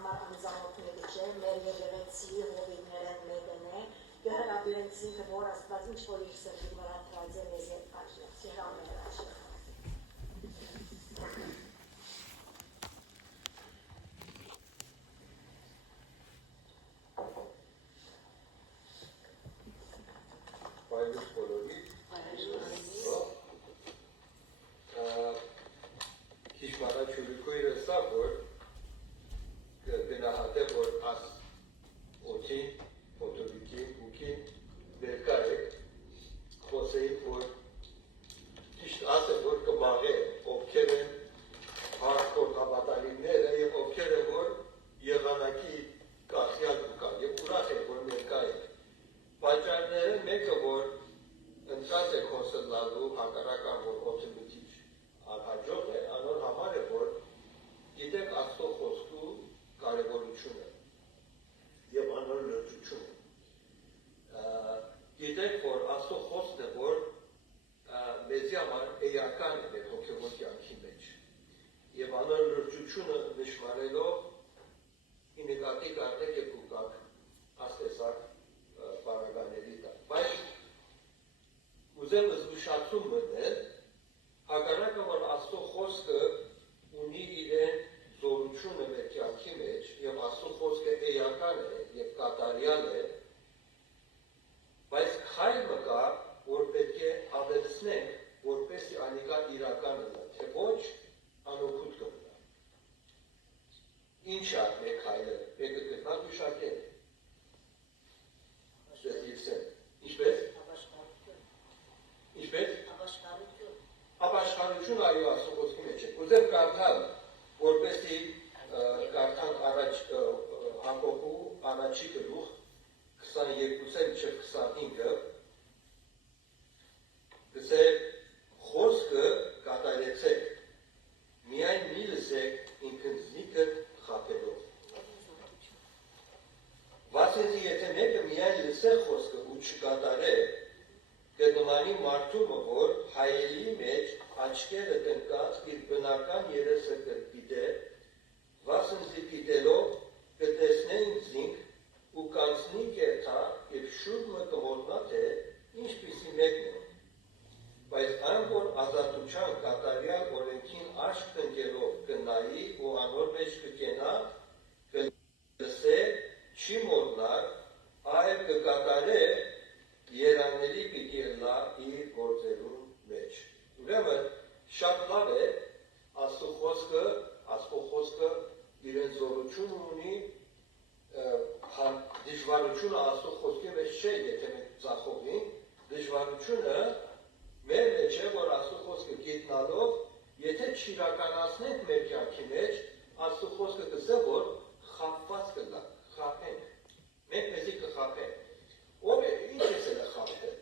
համար անձամոթները չէ, մեր եկեղեցի հովիվներեն մեկն է, կհրապիրենք զինքը, որ Աստված ինչ որ իր սրտի վրա թրած է մեզ հետ աշխնեց, հրամեր աշխնեց։ Պայլուս բոլորի, հիշմարա չուրիկույրը սա, որ գնահատե, որ աս օթին, օտովիկին, ուքին, ներկա եք, խոսեի, որ ճիշտ ասը, որ կմաղե, ովքեր են հարկոր հավատարիմները և ովքեր են, որ եղանակի կասյալ կկա, և ուրախ է, որ ներկա եք։ Պատճառները մեկը, որ ընտրած է կոնսլալու հակառական, որ օթիմիթիչ անհաջող է, անոր համար է, որ գիտեք Աստծո խոսքու կարևորությունը և անոր լրջությունը։ Գիտեք, որ Աստծո խոսքն է, որ մեզի համար էական է մեր հոգևոր կյանքի մեջ։ Եվ անոր լրջությունը նշմարելով ի նկատի կառնեք և կուկակ աստեսակ պարագաների տակ։ Բայց ուզեմ զգուշացում մտնել, հակառակը, որ Աստծո խոսքը ունի իրեն զորությունը մեր կյանքի մեջ և Աստծո խոսքը էական է և կատարյալ է, բայց քայլը կա, որ պետք է ավելցնենք, որպեսզի անիկա իրական լինի, թե ոչ անօգուտ կմնա։ Ինչ է մեր քայլը, մեկը գտնալ գուշակել։ Ինչպես? Ինչպես? Ապաշխարություն այո Աստծո խոսքի մեջ է։ Ուզեմ կարդալ, որպեսզի կարդան առաջ Հակոբու առաջի գլուխ 22-25-ը գսե խոսքը կատարեցեք, միայն մի լսեք ինքնձնիկը խաբելով։ Վասենզի եթե մեկը միայն լսե խոսքը ու չկատարե, կնմանի մարդումը, որ հայելի մեջ աչքերը տնկած իր բնական երեսը կգիտե, վասենզի գիտելով կտեսնեն զինք ու կանցնի կերթա և շուրմը կմոտնա, թե ինչպիսի մեկն է։ Բայց այն, որ ազատության կատարյալ օրենքին աչք տնկելով կնայի ու անոր մեջ կկենա, կլսե, չի մոտնար, այլ կկատարե երանելի պիտի ելնա իր գործերուն մեջ։ Ուրեմն շատ լավ է Աստծո խոսքը իրեն զորություն ունի, դժվարությունը Աստծո խոսքի մեջ չէ, եթե մենք ձախողենք, դժվարությունը մեր մեջ է, որ Աստծո խոսքը գիտնալով, եթե չիրականացնենք մեր կյանքի մեջ, Աստծո խոսքը կսե, որ խաբված կլա, խաբենք, մենք մեզի կխաբենք։ Ով է, ինչ ես էլ խաբվել։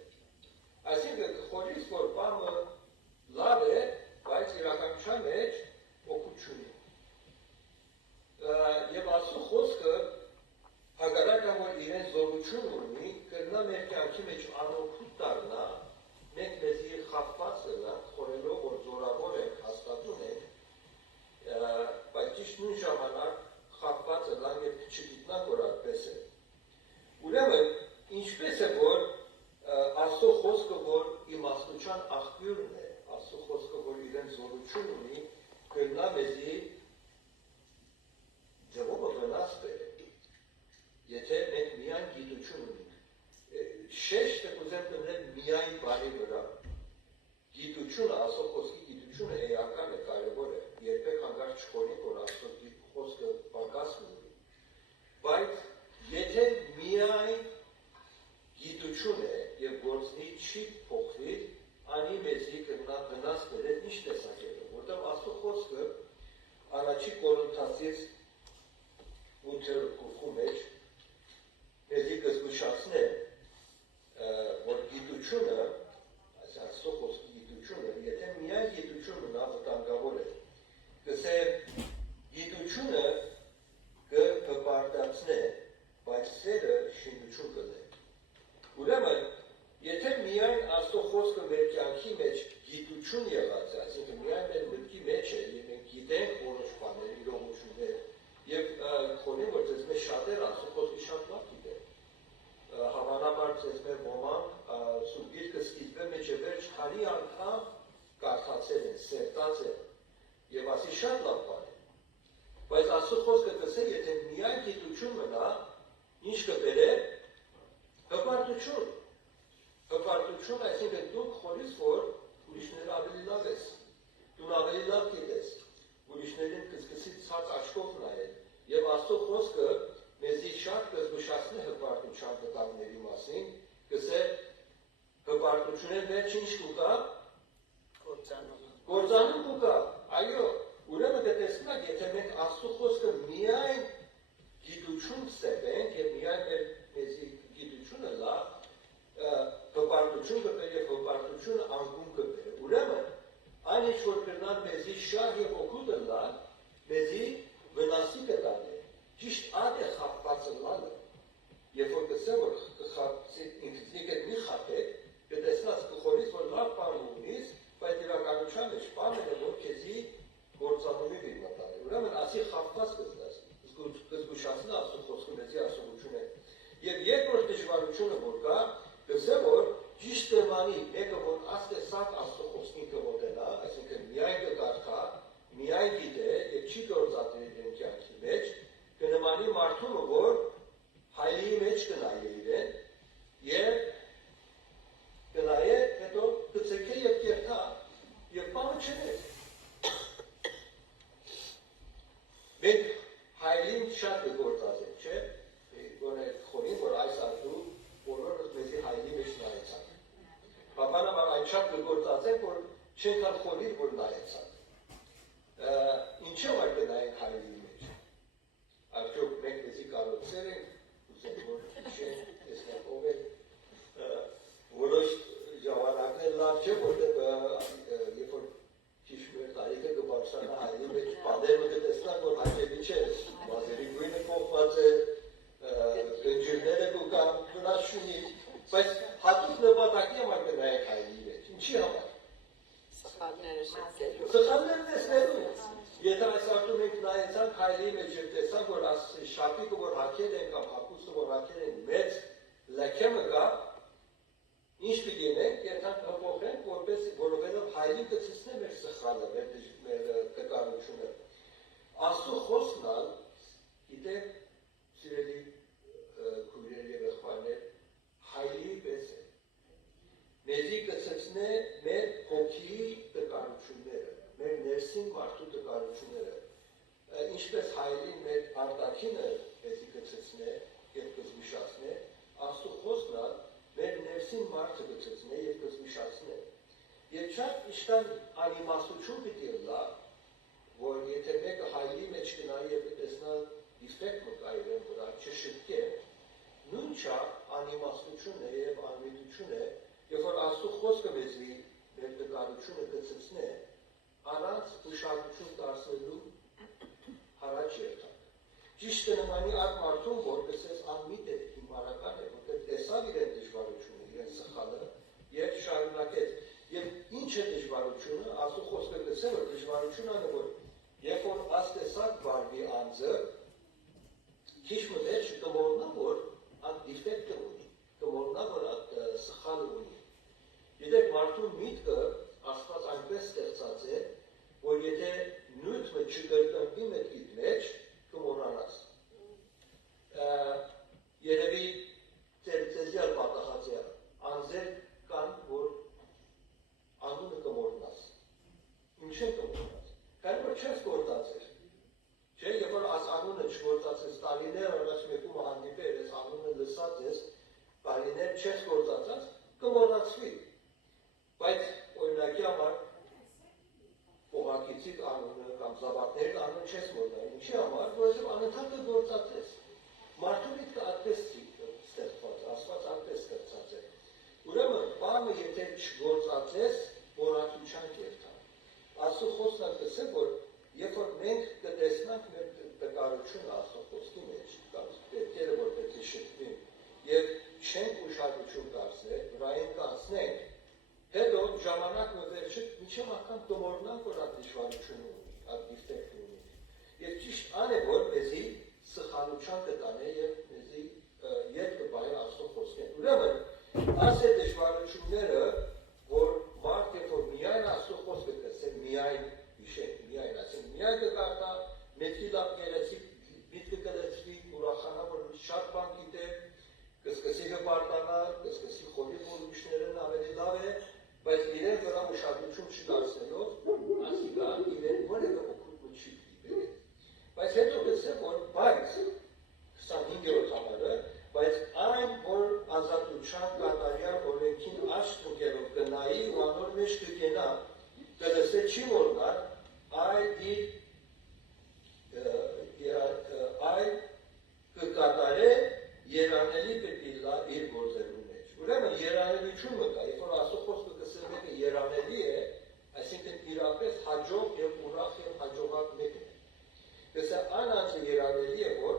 Այսինքն կխորից, որ բամը լավ է, բայց իրականության մեջ օգուտ չունի։ Եվ Աստծո խոսքը հակառակը, որ իրեն զորություն ունի, կրնա մեր կյանքի մեջ անօգուտ դառնա, մենք մեզի խաբված կլանք, խորելով, որ զորավոր ենք, հաստատուն ենք, բայց ճիշտ նույն ժամանակ խաբված կլանք և չգիտնանք, որ այդպես է։ Ուրեմն, ինչպես է, որ Աստծո խոսքը, որ իմաստության աղբյուրն է, Աստծո խոսքը, որ իրեն զորություն ունի, կրնա մեզի ձևովը վնաս բերել, եթե մենք միայն գիտություն ունենք։ Շեշտը կուզեմ դնել միայն բարի վրա։ Գիտությունը, Աստծո խոսքի գիտությունը էական է, կարևոր է, երբեք հանգարց չխորենք, որ Աստծո խոսքը պակաս ունի։ Բայց եթե միայն գիտություն է և գործնի չի փոխվի, անի մեզի կնա վնաս բերել ինչ տեսակետով, որտեղ Աստծո խոսքը առաջի Կորինթացիս 8-րդ գլխու մեջ մեզի կզգուշացնե, որ գիտությունը, Աստծո խոսքի գիտությունը, եթե միայն գիտությունը նա վտանգավոր է, կսե գիտությունը կպարտացնե, բայց սերը շինություն կլե։ Ուրեմն, եթե միայն Աստծո խոսքը մեր կյանքի մեջ գիտություն եղած է, այսինքն միայն մեր մտքի մեջ է, և մենք գիտենք որոշ բաներ, իրողություններ, և քանի անգամ կարդացել են, սերտած են, եւ ասի շատ լավ բան է։ Բայց Աստծո խոսքը գսե, եթե միայն գիտություն մնա, ինչ կբերե հպարտություն։ Հպարտություն, այսինքն դու խորից, որ ուրիշները ավելի լավ ես, դու ավելի լավ գիտես, ուրիշներին կսկսի ցած աչքով նայել, եւ Աստծո խոսքը մեզի շատ կզգուշացնի հպարտության վտանգների մասին, գսե հպարտությունը վերջ ինչ կուկա, գործանում կուկա, այո, ուրեմն դեպեսնակ, եթե մենք Աստծո խոսքը միայն գիտություն ստեղենք եւ միայն մեզի գիտությունը լա, հպարտություն կբեր եւ հպարտություն անկում կբեր։ Ուրեմն այն ինչ որ կրնան մեզի շահ եւ օգուտ լա, մեզի վնասի կտանե։ Ճիշտ ադե խապված լալը, երբ որ կսեմ որ ինքնիդ մի խապեք, կտեսնաս կխորից որ լավ բան ունիս, բայց իրականության մեջ բանը որ քեզի գործանումի վիրնատար է։ Ուրեմն ասի խապված կզնաս, կզգուշացնի Աստծո խոսքը մեզի ասողությունը։ Եվ երկրորդ դժվարությունը որ կա, գսեմ որ ճիշտ նմանի մեկը որ աստեսակ Աստծո խոսքին կմոտենա, այսինքն միայն կկարդա, միայն գիտե եւ չի գործադրի իր կյանքի մեջ, կնմանի մարդումը որ հայլի մեջ կնայե իրեն եւ կնայե հետո կցեկե եւ կերտա եւ բանը չնե։ Մենք հայլին շատ կգործածենք, չէ՞, որ խորին որ այս արդու բոլորս մեզի հայլի մեջ նայեցան։ Բավականաբար այն շատ կգործածենք, որ չենք խորին որ նայեցան։ Ինչու՞ այդ կնայենք հայլի մեջ։ Արդյոք մենք մեզի կարողացել ենք ուզենք որ քիչ տեսնենք ով է որոշ ժամանակներ լավ չէ որտեղ երբ որ քիչ մեր տարիքը կբարձրանա հայլի մեջ բادرը կտեսնանք որ հաճելի չէ բազերի գույնը կողմած է գնջիրները կան վնաս չունի բայց հատուկ նպատակի համար կնայենք հայլի մեջ ինչի համար սխալները տեսնելու եթե այս արդյոք մենք նայեցանք հայլի մեջ եւ տեսանք որ շապիկը որ հագել են կամ հագուստը որ հագել են մեծ լեքեմը կա ինչ պիտի ենք երթանք հպողենք որովհետեւ հայլին կցուցնի մեր սխալը մեր տկարությունը Աստծո խոսքն գիտեք սիրելի քույրեր եւ եղբայրներ հայլի պես է մեզի կցուցնի մեր հոգի տկարությունները մեր ներսին մարդու տկարությունները ինչպես հայլին մեր արտաքինը մեզի կցուցնի եւ կզգուշացնի Աստծո խոսքն մեր ներսին մարդը կցուցնի եւ կզգուշացնի եւ շատ իշտան անիմաստություն պիտի լա որ եթե մեկը հայլի մեջ գնայի եւ տեսնա դիֆեկտ մկայրեն վրա չշտկե նույնչա անիմաստություն է եւ անմիտություն է երբ որ Աստծո խոսքը մեզի մեր տկարությունը կցուցնի առանց ուշադրություն դարձնելու հարաճ երթանք ճիշտ նմանի այդ մարդուն որ կսես անմիտ է հիմարական է որտեղ տեսավ իրեն դժվարությունը իրեն սխալը եւ շարունակեց եւ ինչ է դժվարությունը Աստծո խոսքը գսել որ դժվարությունը անը որ երբ որ աստեսակ բարվի անձը քիչ մտեջ կմոռնա որ այդ դիֆեկտը ունի կմոռնա որ այդ սխալը ունի Գիտեք մարդու միտքը Աստված այնպես ստեղծած է որ եթե նույնը չկրկնվի մտքիդ մեջ կմոռանաս երևի ծեզյալ պատահած է անձեր կան որ անունը կմոռնաս ինչ է կմոռնաս քանի որ չես գործածել չէ երբ որ այս անունը չգործածես տարիներ առաջ մեկում հանդիպել ես անունը լսած ես տարիներ չես գործածած կմոռացվի բայց օրինակի համար փողակիցիկ անունը կամ զավակների անունը չես մոռանալ ինչի համար որովհետև անընդհատ գործածես մարդու միտքը այդպես ստեղծված Աստված այդպես ստեղծած է ուրեմն բանը եթե չգործածես մոռացության կերտա Աստծո խոսքն ասել որ երբ որ մենք կտեսնանք մեր տկարությունը Աստծո խոսքի մեջ կամ դեպքերը որ պետք է շփվին եւ չենք ուշադրություն դարձնել վրային կանցնենք հետո ժամանակը վերջը միջև անգամ կմոռնանք որ այդ դժվարությունը ունի այդ դիֆեկտը ունի եւ ճիշտ ան է որ մեզի սխալության կտանե եւ մեզի երբ կբայր Աստծո խոսքին ուրեմն այս է դժվարությունները որ մարդ այն անձը երևելի է, որ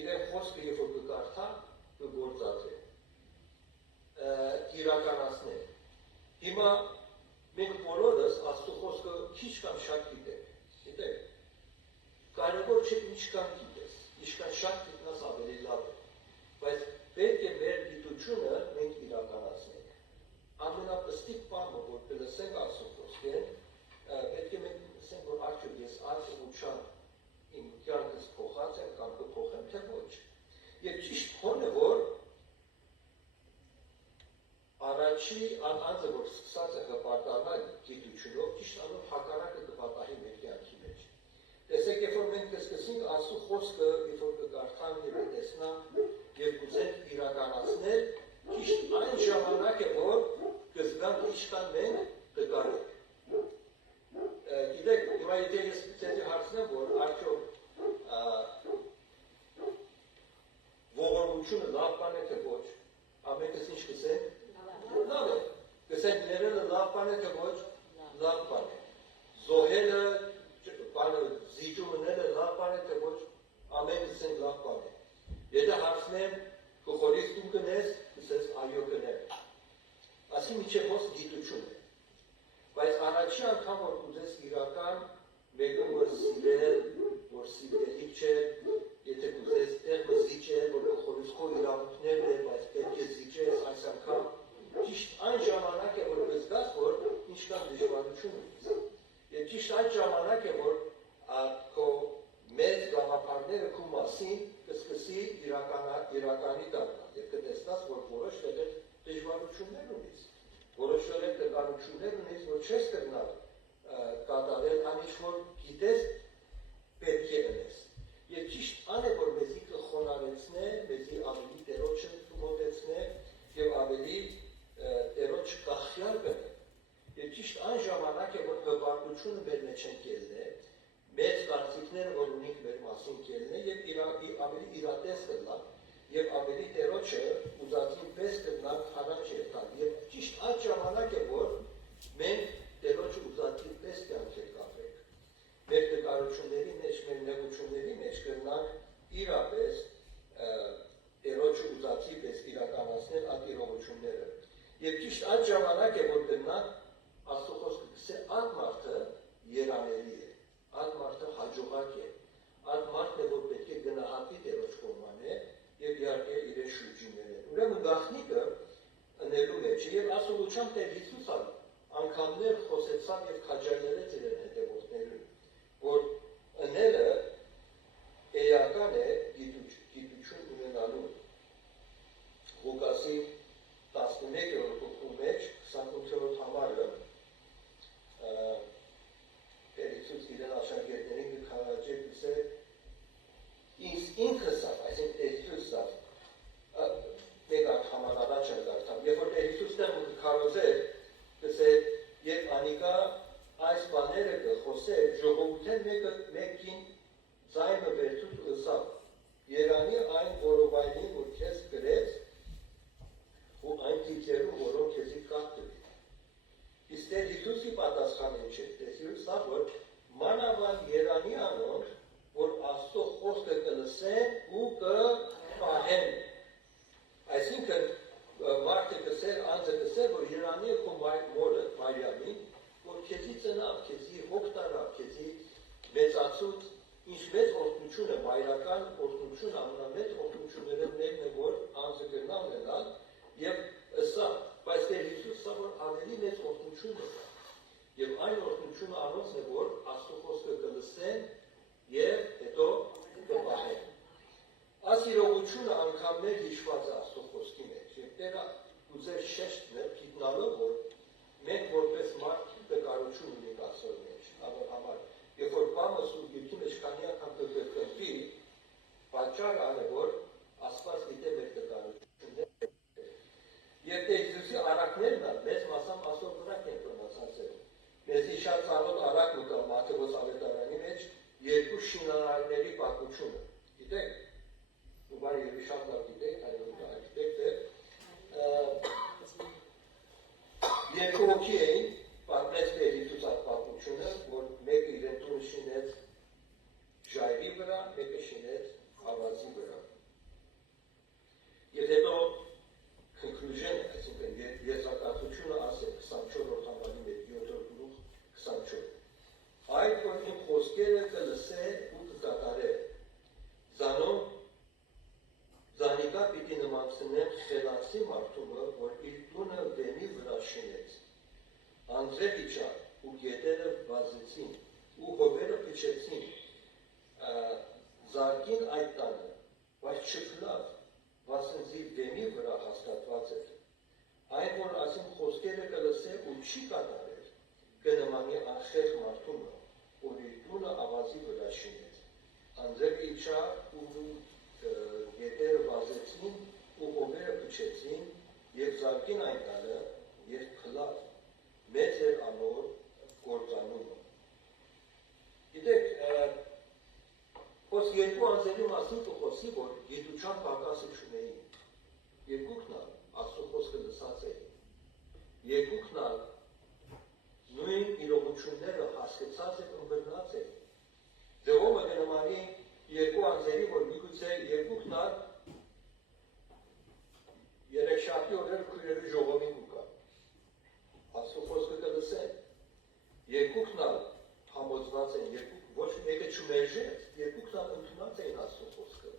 իրեն խոսքը երբ որ կկարդա, կգործածի իրականացնել։ Հիմա մենք բոլորս Աստծո խոսքը քիչ կամ շատ գիտենք։ Կարևոր չէ ինչքան գիտես, ինչքան շատ գիտնաս ավելի լավ է։ Բայց պետք է մեր գիտությունը մենք իրականացնենք։ Ամենապստիկ բանը, որ կլսենք Աստծո խոսքերն, պետք է մենք ասենք, որ արդյոք ես այս ուղղությամբ իմ կյանքս փոխած եմ կամ կփոխեմ, թե ոչ։ Եվ ճիշտ բանը, որ առաջի անձը, որ սկսած է հպարտանալ գիտությունով, ճիշտ անով հակառակը կպատահի մեր կյանքի մեջ։ Տեսեք, երբ որ մենք կսկսենք Աստծո խոսքը, երբ որ կկարդանք եւ տեսնանք եւ կուզենք իրականացնել, ճիշտ այն ժամանակ է, որ կզգանք ինչքան մենք կկարենք։ Գիտեք, հիմա եթե ես ձեզ հարցնեմ, որ արդյոք ողորմությունը լավ բան է թե ոչ, ամենքս ինչ կսենք։ Լավ է, կսենք ներելը լավ բան է թե ոչ, լավ բան է։ Զոհելը, զիջումները լավ բան է թե ոչ, ամեն կսենք լավ բան է։ Եթե հարցնեմ, կխորից դու կնես, կսես այո կնեմ։ Ասի միջև հոս գիտություն է։ Բայց առաջի անգամ որ կուզես իրական մեկում որ սիրել, որ սիրելիք չէ, եթե կուզես տեղը զիջել, որ կխորից քո իրավունքներն է, բայց պետք է զիջես այս անգամ ճիշտ այն ժամանակ է, որ կզգաս, որ ինչքան դժվարություն ունես։ Եվ ճիշտ այդ ժամանակ է, որ քո մեծ գաղափարները քո մասին կսկսի իրականի դառնալ եւ կտեսնաս, որ որոշ տեղեր դժվարություններ ունես, որոշ տեղեր դժվարություններ ունես, որ չես կրնալ կատարել այն ինչ որ գիտես պետք է ունես։ Եվ ճիշտ այն է, որ մեզի կխոնարեցնե, մեզի ավելի Տերոջը մոտեցնե եւ ավելի Տերոջ կախյալ կնե։ Եվ ճիշտ այն ժամանակ է, որ հպարտությունը մեր մեջ են կելնե, մեծ կարծիքները, որ ունենք մեր մասին կելնե եւ ավելի իրատես կլա եւ ավելի Տերոջը ուզածին պես կնալ առաջ եկալ։ Եվ ճիշտ այդ ժամանակ է, որ մենք Տերոջը ուզածին պես կյանք կապենք։ Մեր դժվարությունների մեջ, մեր նեղությունների մեջ կնանք իրապես Տերոջը ուզածի պես իրականացնել այդ իրողությունները։ Եվ ճիշտ այդ ժամանակ է, որ կնանք Աստծո խոսքը գսե այդ մարդը երանելի է, այդ մարդը հաջողակ է, այդ մարդն է, որ պետք է գնահատի Տերոջ կողմանը եւ իհարկե իր շուրջինները։ Ուրեմն գաղտնիքը ընելու մեջ է եւ ասողությամբ Տեր Հիսուսը անգամներ խոսեցավ եւ քաջալերեց իր հետևորդներին, որ ընելը էական է գիտություն ունենալու։ Ղուկասի 11-րդ գլխի մեջ 28-րդ համարը Տեր Հիսուս իրեն աշակերտներին կքարաճել գսե ինքս ավ, այսինքն Տեր Հիսուսը մեկ անգամ առաջ անգամ, երբ որ Տեր Հիսուսը կքարոզել, գսե երբ անիկա այս բաները կխոսել, ժողովուրդեն մեկին ձայնը վերցուց ըսավ, երանի այն որովայնին, որ քեզ գրեց, ու այն թիթերում, որոնք քեզի կապտվի։ Իսկ Տեր Հիսուսի պատասխանը չէ, Տեր Հիսուսը, որ մանավանդ երանի անոնք, որ Աստծո խոսքը կլսեն ու կպահեն։ Այսինքն մարդը կսեր, անձը կսեր, որ երանի է քո մորը, Մարիամին, որ քեզի ծնավ, քեզի հոգ տարավ, քեզի մեծացուց, ինչ մեծ օրհնություն է, մայրական օրհնություն, ամենամեծ օրհնությունները մեկն է, որ անձը կրնա ունենալ, եւ ըսա, բայց Տեր Հիսուսը, որ ավելի մեծ օրհնություն է, եւ այն օրհնությունը անոնց է, որ Աստծո խոսքը կլսեն եւ հետո կպահեն։ Այս իրողությունը անգամներ հիշված է Աստծո խոսքի մեջ, եւ Տերը ուզեր շեշտներ գիտնալով, որ մենք որպես մարդ տկարություն ունենք Աստծո մեջ, համար, երբ որ բանը Սուրբ Գիրքի մեջ քանի անգամ կգրկվի, պատճառը այն է, որ Աստված գիտե մեր տկարությունները։ Եվ Տեր Հիսուսի առակներն ալ, մեծ մասամբ Աստծո վրա կենտրոնացած է։ Մեզի շատ ծանոթ առակ մտա Մատթեոս ավետարանի մեջ երկու շինարարների պատմությունը։ Գիտեք, ու բար երբ շատ լավ գիտեք, այլ արքիտեկտ է, երկու հոգի էին, պատմեց Տեր Հիսուս այդ պատմությունը, որ մեկը իրեն տունը շինեց ժայռի վրա, կորցնեմ խելացի մարդումը, որ իր տունը վենի վրա շինեց։ Անձրև իջավ ու գետերը վազեցին ու հովերը փչեցին, զարկին այդ տանը, բայց չփլավ, վասնզի վենի վրա հաստատված էր։ Այն, որ ասին խոսքերը կլսե ու չի կատարել, կնմանի անխեղ մարդումը, որ իր տունը ավազի վրա շինեց։ Անձրևը իջավ ու գետերը վազեցին ու հովերը փչեցին եւ զարկին այն տանը եւ փլավ, մեծ էր անոր գործանումը։ Գիտեք, հոս երկու անձերի մասին կխոսի, որ գիտության պակասը չունեին։ Երկուքն ալ Աստծո խոսքը լսած էին։ Երկուքն ալ նույն իրողությունները հասկացած եւ ըմբռնած էին։ Ձեւով կնմանի երկու անձերի, որ միգուցե երկուքն ալ երեքշաբթի օրերը քույրերի ժողովին կգա։ Աստծո խոսքը կլսեն։ Երկուքն ալ համոզված են, երկուք ոչ մեկը չմերժեց, երկուքն ալ ընդունած էին Աստծո խոսքը։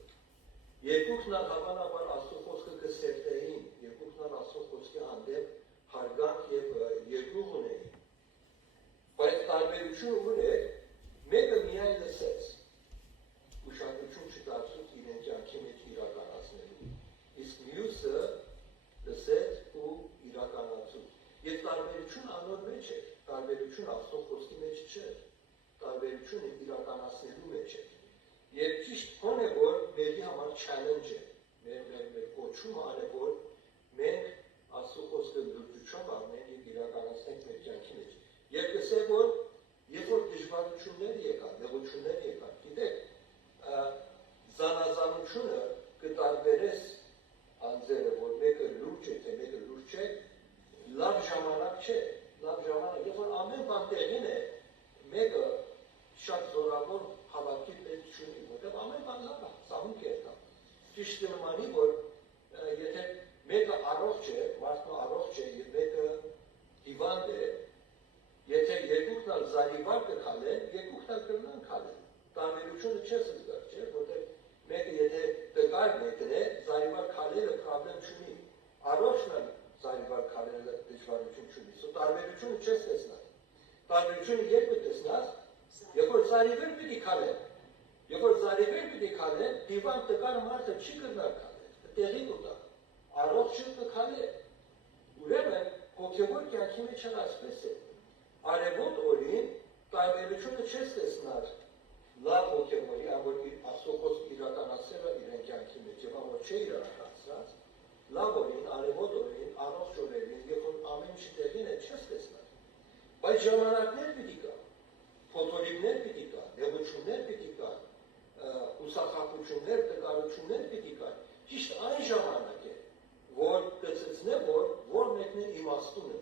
Երկուքն ալ հավանաբար Աստծո խոսքը կսերտեին, երկուքն ալ Աստծո խոսքի հանդեպ հարգանք եւ երկուղ ունեին։ Բայց տարբերությունը ուր էր, մեկը միայն լսեց, ուշադրություն չդարձուց իրեն կյանքի մեջ իրականացնելու, իսկ մյուսը լսեց ու իրականացուց։ Եվ տարբերություն անոր մեջ էր, տարբերություն Աստծո խոսքի մեջ չէր, տարբերությունը իրականացնելու մեջ էր։ Եվ ճիշտ բան է, որ մերի համար challenge է, մեր կոչումը ան է, որ մենք Աստծո խոսքը լրջությամբ առնենք եւ իրականացնենք մեր կյանքի մեջ։ Եվ կսե, որ երբ որ դժվարություններ եկան, նեղություններ եկան, գիտեք, զանազանությունը կտարբերես անձերը, որ մեկը լուրջ է, թե մեկը լուրջ չէ, լավ ժամանակ չէ, լավ ժամանակ, երբ որ ամեն բան տեղին է, մեկը շատ զորավոր հավատքի պետք չունի, որտեղ ամեն բան լավ է, սահուն կերտա։ Ճիշտ նմանի, որ եթե մեկը առողջ է, մարդը առողջ է, եւ մեկը հիվանդ է, եթե երկուքն ալ զարիվար կքալեն, երկուքն ալ կրնան քալեն։ Տարբերությունը չես զգար, չէ՞, որտեղ մեկը եթե տկար մեկն է, զարիվար քալելը պրոբլեմ չունի։ Առողջն ալ զարիվար քալելը դժվարություն չունի։ Սո տարբերությունը չես տեսնալ։ Տարբերությունը երբ կտեսնաս, երբ որ զարիվեր պիտի քալեն, երբ որ զարիվեր պիտի քալեն, դիվան տկար մարդը չի կրնար քալել, տեղի կուտա, առողջը կքալե։ Ուրեմն հոգևոր կյանքի մեջ այսպես է։ Արևոտ օրին տարբերությունը չես տեսնալ լավ հոգևորի, որ Աստծո խոսքը իրականացել է իրեն կյանքի մեջ, եւ որ չէ իրականացած, լավ օրին, արևոտ օրին, առողջ օրերին, երբ որ ամեն ինչ տեղին է, չես տեսնալ։ Բայց ժամանակներ պիտի կա, փոթորիկներ պիտի կա, նեղություններ պիտի կա, ուսախախություններ, տկարություններ պիտի կա։ Ճիշտ այն ժամանակ է, որ կծծնե, որ մեկն է իմաստունը,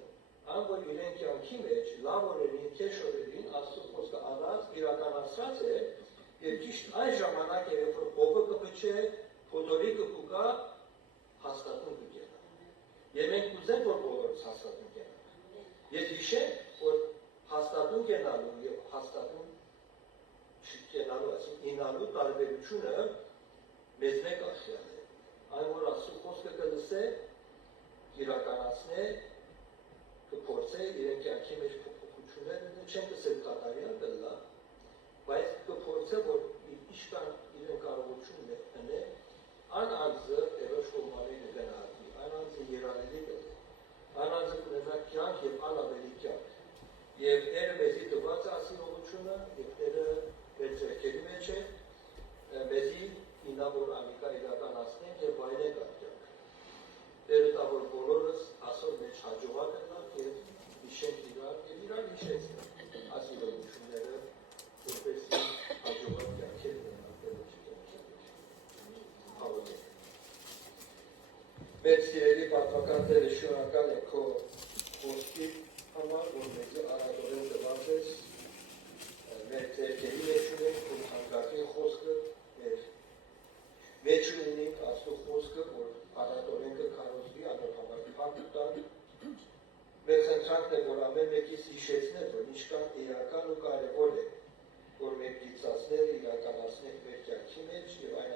ան որ իրեն կյանքի մեջ, լավ օրերին, քեշ օրերին, Աստծո խոսքը առած իրականացած է, եւ ճիշտ այն ժամանակ է, երբ որ հողը կփչե, փոթորիկը կուկա, հաստատուն կգենա։ Եվ մենք կուզենք, որ բոլորս հաստատուն գենան։ Եվ հիշենք, որ հաստատուն գենալու եւ հաստատուն չգենալու, այսինքն ինալու տարբերությունը մեզ մեկ աշիան է։ Այն, որ Աստծո խոսքը կլսե, իրականացնե, կփորձե իրեն կյանքի մեջ փոփոխություններ, չեն կսել կատարյալ կլա, բայց կփորձե, որ իշքան իրեն կարողություն ունե, ան անձը Տերոջ կողմանի կգնահատի, ան անձը երանելի կլի, ան անձը կունենա կյանք եւ անավելի կյանք։ Եվ Տերը մեզի տված է ասիրողությունը, եւ Տերը մեր ձեռքերի մեջ է, մեզի ինա որ անիկա իրականացնենք եւ վայելենք այդ կյանքը։ Տերը տա որ բոլորս ասոր մեջ հաջողակ ենք եւ հիշենք իրար եւ իրար հիշեցնենք ասիրողությունները, որպեսզի հաջողակ կյանքեր ունենան Տերոջի կյանքի։ Հավատենք։ Մեր սիրելի պատմական Տերը շնորհակալ ենք քո խոսքի համար, որ մեզ արադորեն տված ես, մեր ձեռքերի մեջ ունենք ու հանգակի խոսքը, մեջ ունենք Աստծո խոսքը, որ արադորեն կքարոզվի, անոր համար փակ տան։ Մեր խնդրանքն է, որ ամեն մեկիս հիշեցնել, որ ինչքան իրական ու կարևոր է, որ մենք գիծացնել իրականացնենք մեր կյանքի մեջ եւ այն